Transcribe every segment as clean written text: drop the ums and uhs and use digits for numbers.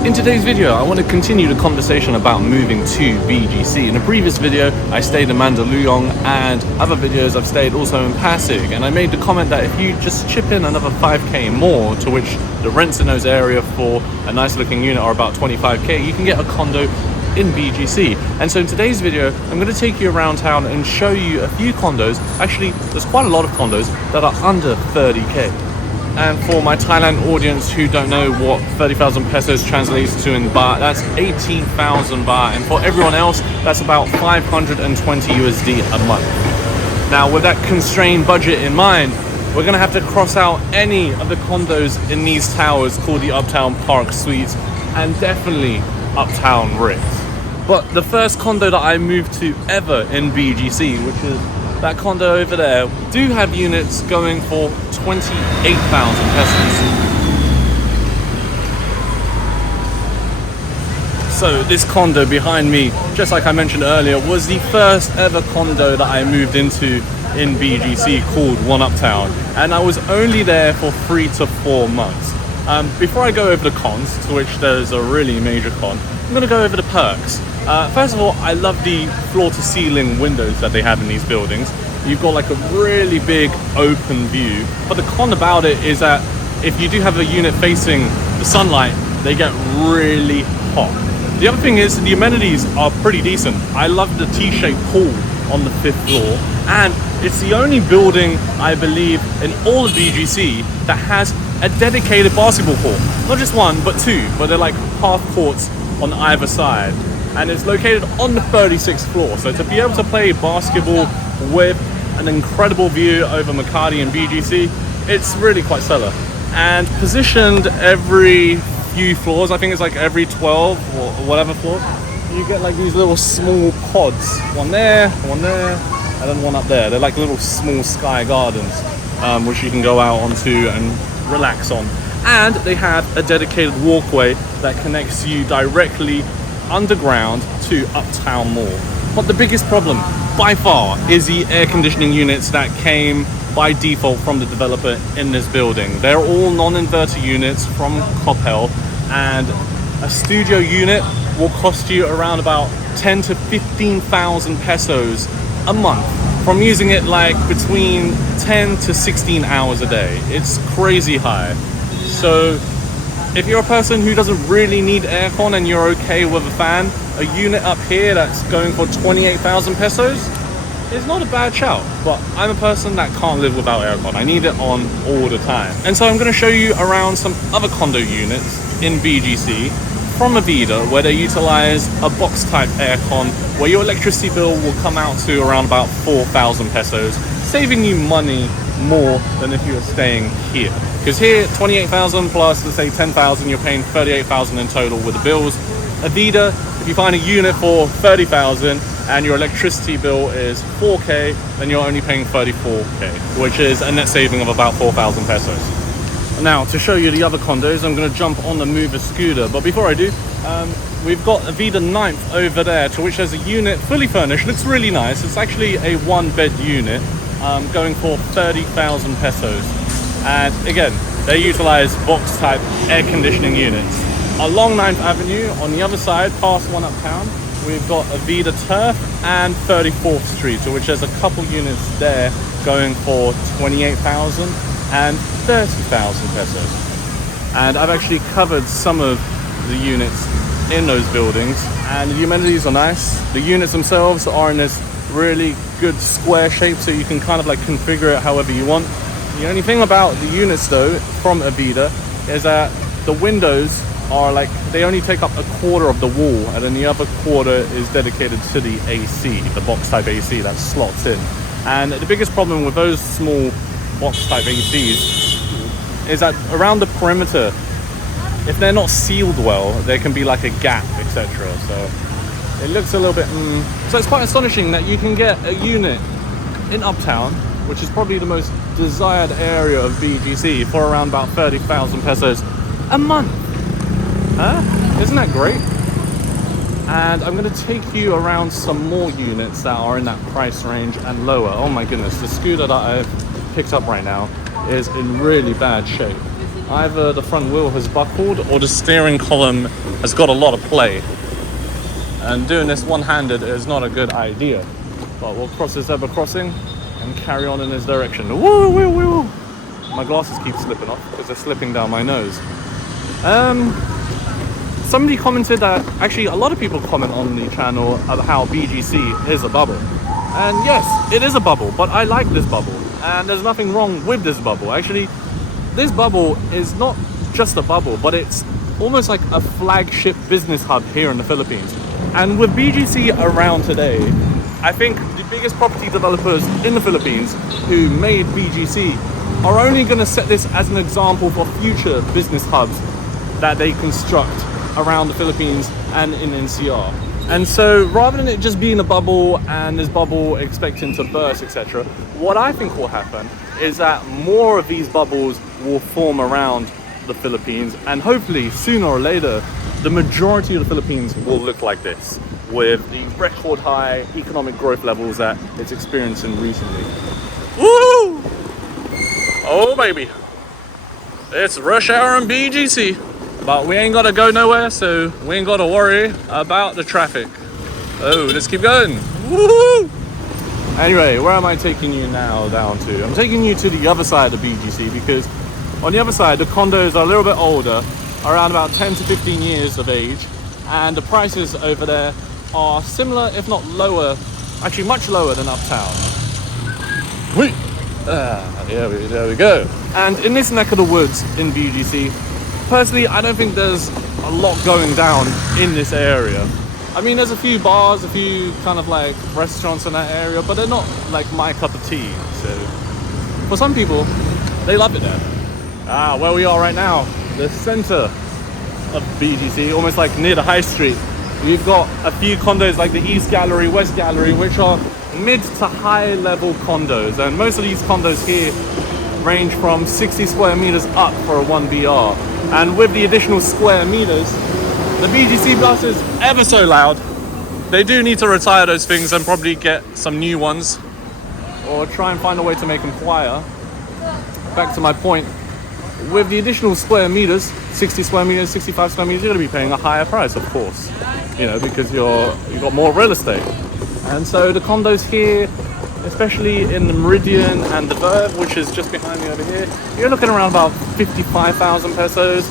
In today's video, I want to continue the conversation about moving to BGC. In a previous video, I stayed in Mandaluyong, and other videos I've stayed also in Pasig, and I made the comment that if you just chip in another 5k more, to which the rents in those areas for a nice looking unit are about 25k, you can get a condo in BGC. And so in today's video, I'm going to take you around town and show you a few condos. Actually, there's quite a lot of condos that are under 30k. And for my Thailand audience who don't know what 30,000 pesos translates to in baht, that's 18,000 baht. And for everyone else, that's about 520 USD a month. Now, with that constrained budget in mind, we're going to have to cross out any of the condos in these towers called the Uptown Park Suites, and definitely Uptown Ritz. But the first condo that I moved to ever in BGC, which is that condo over there, do have units going for 28,000 pesos. So this condo behind me, just like I mentioned earlier, was the first ever condo that I moved into in BGC, called One Uptown, and I was only there for 3 to 4 months. Before I go over the cons, to which there's a really major con, I'm going to go over the perks. First of all, I love the floor-to-ceiling windows that they have in these buildings. You've got like a really big open view, but the con about it is that if you do have a unit facing the sunlight, they get really hot. The other thing is the amenities are pretty decent. I love the T-shaped pool on the 5th floor, and it's the only building, I believe, in all of BGC that has a dedicated basketball court. Not just one, but two, but they're like half courts on either side. And it's located on the 36th floor. So to be able to play basketball with an incredible view over Makati and BGC, it's really quite stellar. And positioned every few floors, I think it's like every 12 or whatever floor, you get like these little small pods. One there, and then one up there. They're like little small sky gardens, which you can go out onto and relax on. And they have a dedicated walkway that connects you directly underground to Uptown Mall. But the biggest problem by far is the air conditioning units that came by default from the developer in this building. They're all non-inverter units from Coppel, and a studio unit will cost you around about 10 to 15,000 pesos a month from using it like between 10 to 16 hours a day. It's crazy high. So if you're a person who doesn't really need aircon and you're okay with a fan, a unit up here that's going for 28,000 pesos is not a bad shout. But I'm a person that can't live without aircon. I need it on all the time. And so I'm going to show you around some other condo units in BGC from Avida, where they utilize a box type aircon, where your electricity bill will come out to around about 4,000 pesos, saving you money more than if you were staying here. Because here, 28,000 plus, let's say 10,000, you're paying 38,000 in total with the bills. Avida, if you find a unit for 30,000 and your electricity bill is 4k, then you're only paying 34k, which is a net saving of about 4,000 pesos. Now, to show you the other condos, I'm going to jump on the mover scooter. But before I do, we've got Avida 9th over there, to which there's a unit fully furnished. Looks really nice. It's actually a 1-bed unit, going for 30,000 pesos. And again, they utilize box type air conditioning units. Along 9th Avenue, on the other side, past One Uptown, we've got Avida Turf and 34th Street, to which there's a couple units there going for 28,000 and 30,000 pesos. And I've actually covered some of the units in those buildings, and the amenities are nice. The units themselves are in this really good square shape, so you can kind of like configure it however you want. The only thing about the units though from Avida is that the windows are like, they only take up a quarter of the wall, and then the other quarter is dedicated to the AC, the box type AC that slots in. And the biggest problem with those small box type ACs is that around the perimeter, if they're not sealed well, there can be like a gap, etc. So it looks a little bit So it's quite astonishing that you can get a unit in Uptown, which is probably the most desired area of BGC, for around about 30,000 pesos a month. Huh? Isn't that great? And I'm going to take you around some more units that are in that price range and lower. Oh my goodness, the scooter that I've picked up right now is in really bad shape. Either the front wheel has buckled or the steering column has got a lot of play. And doing this one-handed is not a good idea. But we'll cross this zebra crossing and carry on in this direction. Woo, woo, woo. My glasses keep slipping off because they're slipping down my nose. Somebody commented that, actually a lot of people comment on the channel about how BGC is a bubble. And yes, it is a bubble, but I like this bubble. And there's nothing wrong with this bubble. Actually, this bubble is not just a bubble, but it's almost like a flagship business hub here in the Philippines. And with BGC around today, I think the biggest property developers in the Philippines who made BGC are only going to set this as an example for future business hubs that they construct around the Philippines and in NCR. And so rather than it just being a bubble and this bubble expecting to burst, etc., what I think will happen is that more of these bubbles will form around the Philippines, and hopefully sooner or later the majority of the Philippines will look like this, with the record high economic growth levels that it's experiencing recently. Woo! Oh baby, it's rush hour in BGC, but we ain't gotta go nowhere, so we ain't gotta worry about the traffic. Oh, let's keep going. Woo! Anyway, where am I taking you now down to? I'm taking you to the other side of BGC, because on the other side the condos are a little bit older, around about 10 to 15 years of age, and the prices over there are similar, if not lower, actually much lower than Uptown. Whee! There we go. And in this neck of the woods in BGC, personally, I don't think there's a lot going down in this area. I mean, there's a few bars, a few kind of like restaurants in that area, but they're not like my cup of tea. So for some people, they love it there. Where we are right now, the center of BGC, almost like near the high street. We've got a few condos like the East Gallery, West Gallery, which are mid to high level condos. And most of these condos here range from 60 square meters up for a 1BR. And with the additional square meters, the BGC bus is ever so loud. They do need to retire those things and probably get some new ones, or try and find a way to make them quieter. Back to my point, with the additional square meters, 60 square meters, 65 square meters, you're going to be paying a higher price, of course, you know, because you've got more real estate. And so the condos here, especially in the Meridian and the Verve, which is just behind me over here, you're looking around about 55,000 pesos,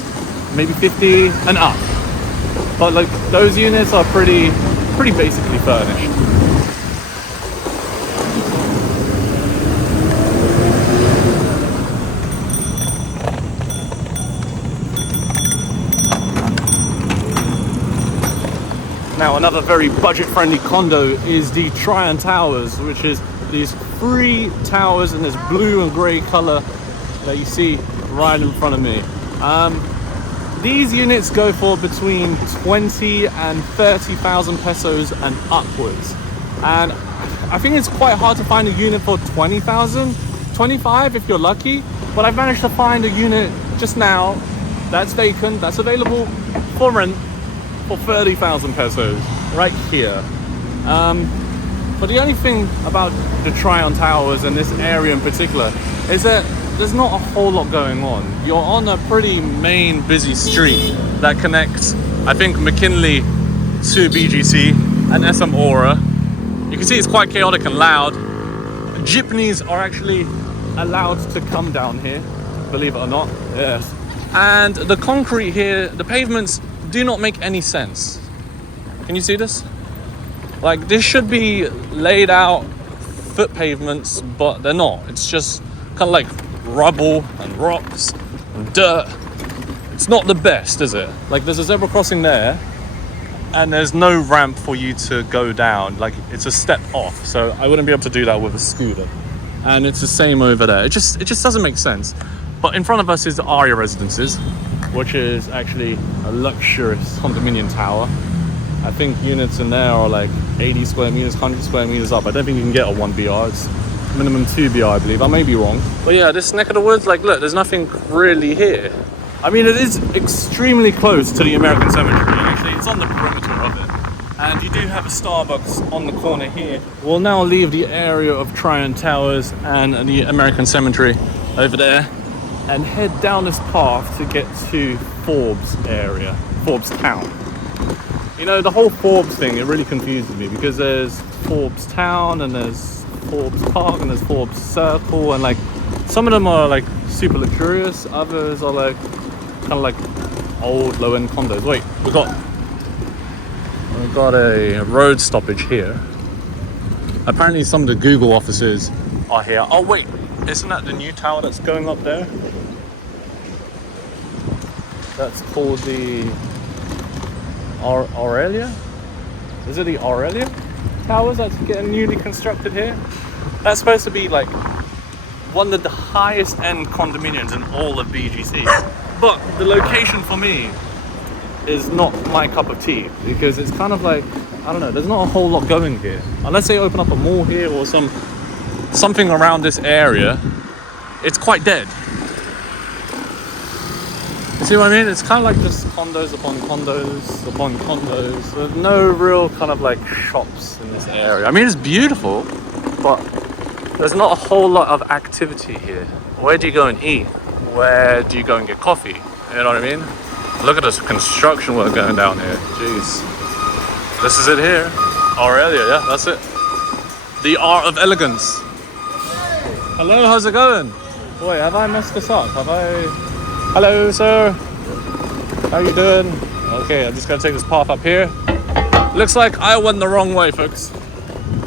maybe 50 and up. But like those units are pretty basically furnished. Now, another very budget-friendly condo is the Tryon Towers, which is these 3 towers in this blue and grey color that you see right in front of me. These units go for between 20 and 30,000 pesos and upwards. And I think it's quite hard to find a unit for 20,000, 25 if you're lucky. But I've managed to find a unit just now that's vacant, that's available for rent, for 30,000 pesos right here. But the only thing about the Tryon Towers and this area in particular is that there's not a whole lot going on. You're on a pretty main busy street that connects, I think, McKinley to BGC and SM Aura. You can see it's quite chaotic and loud. Jeepneys are actually allowed to come down here, believe it or not. Yes. And the concrete here, the pavements do not make any sense. Can you see this? Like, this should be laid out foot pavements, but they're not. It's just kind of like rubble and rocks and dirt. It's not the best, is it? Like, there's a zebra crossing there and there's no ramp for you to go down. Like, it's a step off, so I wouldn't be able to do that with a scooter. And it's the same over there. It just doesn't make sense. But in front of us is the Aria Residences, which is actually a luxurious condominium tower. I think units in there are like 80 square meters, 100 square meters up. I don't think you can get a 1BR. It's minimum 2BR, I believe. I may be wrong. But yeah, this neck of the woods, like, look, there's nothing really here. I mean, it is extremely close to the American Cemetery. Actually, it's on the perimeter of it. And you do have a Starbucks on the corner here. We'll now leave the area of Tryon Towers and the American Cemetery over there. and head down this path to get to Forbes area, Forbes Town. You know, the whole Forbes thing, it really confuses me because there's Forbes Town and there's Forbes Park and there's Forbes Circle, and like some of them are like super luxurious, others are like kind of like old low-end condos. Wait, we've got a road stoppage here. Apparently some of the Google offices are here. Oh wait, isn't that the new tower that's going up there? That's called the Aurelia? Is it the Aurelia Towers that's getting newly constructed here? That's supposed to be like one of the highest end condominiums in all of BGC. But the location for me is not my cup of tea because it's kind of like, I don't know, there's not a whole lot going here. Unless they open up a mall here or something around this area, it's quite dead. You see what I mean? It's kind of like just condos upon condos upon condos. There's no real kind of like shops in this area. I mean, it's beautiful, but there's not a whole lot of activity here. Where do you go and eat? Where do you go and get coffee? You know what I mean? Look at this construction work going down here. Jeez. This is it here. Aurelia, yeah, that's it. The art of elegance. Hello, how's it going? Wait, have I messed this up? Hello, sir. How you doing? Okay, I'm just gonna take this path up here. Looks like I went the wrong way, folks.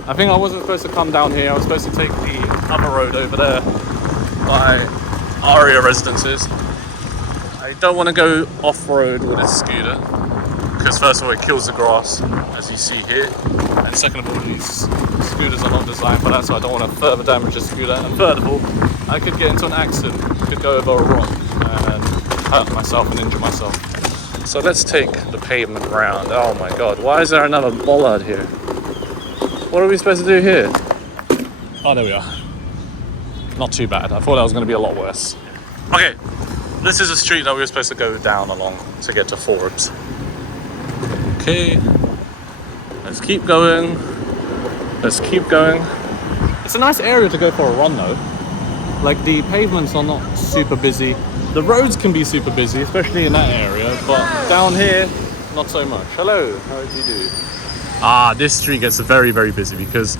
I think I wasn't supposed to come down here. I was supposed to take the other road over there by Aria Residences. I don't want to go off-road with this scooter because first of all it kills the grass, as you see here, and second of all these scooters are not designed for that, so I don't want to further damage the scooter, and third of all I could get into an accident, could go over a rock and hurt myself and injure myself. So let's take the pavement round. Oh my god, why is there another bollard here? What are we supposed to do here? Oh, there we are. Not too bad. I thought that was going to be a lot worse. Okay, this is a street that we were supposed to go down along to get to Forbes. Okay, let's keep going. Let's keep going. It's a nice area to go for a run though. Like the pavements are not super busy. The roads can be super busy, especially in that area, but down here, not so much. Hello, how do you do? Ah, this street gets very, very busy because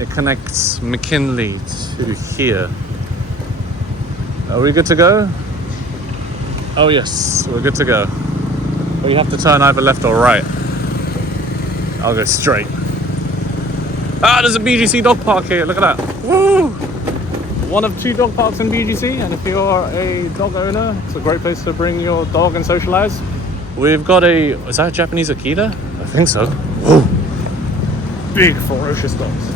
it connects McKinley to here. Are we good to go? Oh yes, we're good to go. Well, you have to turn either left or right. I'll go straight. Ah, there's a BGC dog park here, look at that. Woo! One of 2 dog parks in BGC, and if you're a dog owner, it's a great place to bring your dog and socialize. We've got is that a Japanese Akita? I think so. Whoa! Big, ferocious dogs.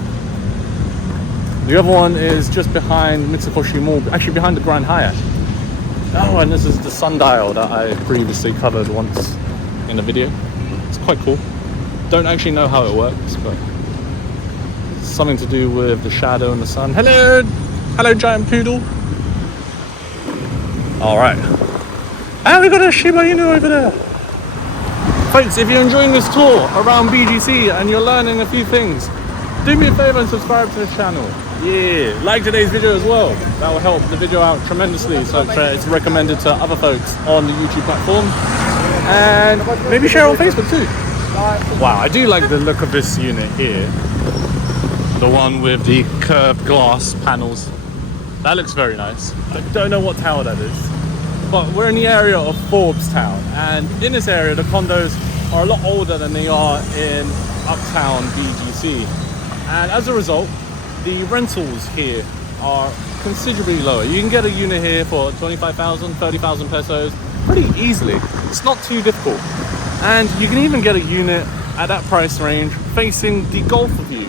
The other one is just behind Mitsukoshi Mall, actually behind the Grand Hyatt. Oh, and this is the sundial that I previously covered once in a video. It's quite cool. Don't actually know how it works, but it's something to do with the shadow and the sun. Hello! Hello, giant poodle. Alright. And we got a Shiba Inu over there. Folks, if you're enjoying this tour around BGC and you're learning a few things, do me a favor and subscribe to the channel. Yeah, like today's video as well. That will help the video out tremendously, so it's recommended to other folks on the YouTube platform. And maybe share on Facebook too. Wow, I do like the look of this unit here. The one with the curved glass panels. That looks very nice. I don't know what tower that is. But we're in the area of Forbes Town, and in this area the condos are a lot older than they are in Uptown BGC, and as a result the rentals here are considerably lower. You can get a unit here for 25,000, 30,000 pesos pretty easily. It's not too difficult, and you can even get a unit at that price range facing the Gulf view,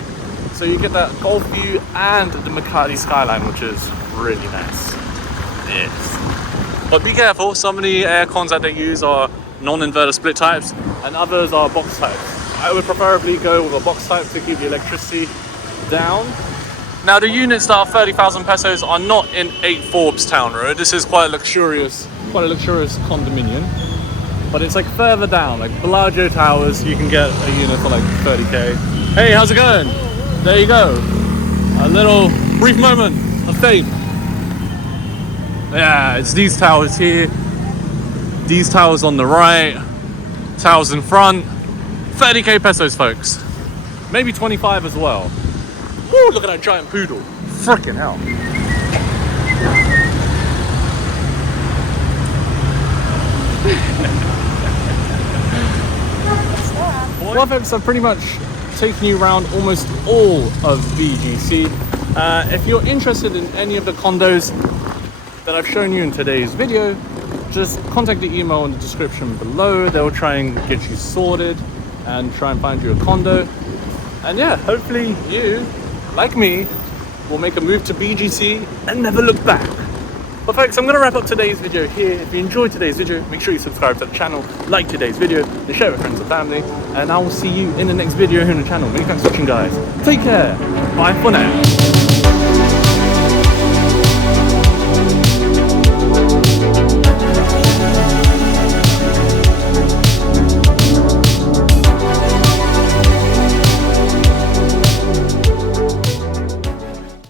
so you get that Gulf view and the Makati skyline, which is really nice. Yes. But be careful, some of the air cons that they use are non-inverter split types and others are box types. I would preferably go with a box type to keep the electricity down. Now the units that are 30,000 pesos are not in 8 Forbes Town Road. This is quite a luxurious condominium. But it's like further down, like Bellagio Towers, you can get a unit for like 30k. Hey, how's it going? There you go. A little brief moment of fame. Yeah, it's these towers here, these towers on the right, towers in front. 30k pesos, folks. Maybe 25 as well. Woo, look at that giant poodle. Freaking hell. Well, folks, I've pretty much taken you around almost all of BGC. If you're interested in any of the condos that I've shown you in today's video, just contact the email in the description below. They'll try and get you sorted and try and find you a condo. And yeah, hopefully you, like me, will make a move to BGC and never look back. Well folks, I'm going to wrap up today's video here. If you enjoyed today's video, make sure you subscribe to the channel, like today's video, and share it with friends and family. And I will see you in the next video here on the channel. Many thanks for watching, guys. Take care. Bye for now.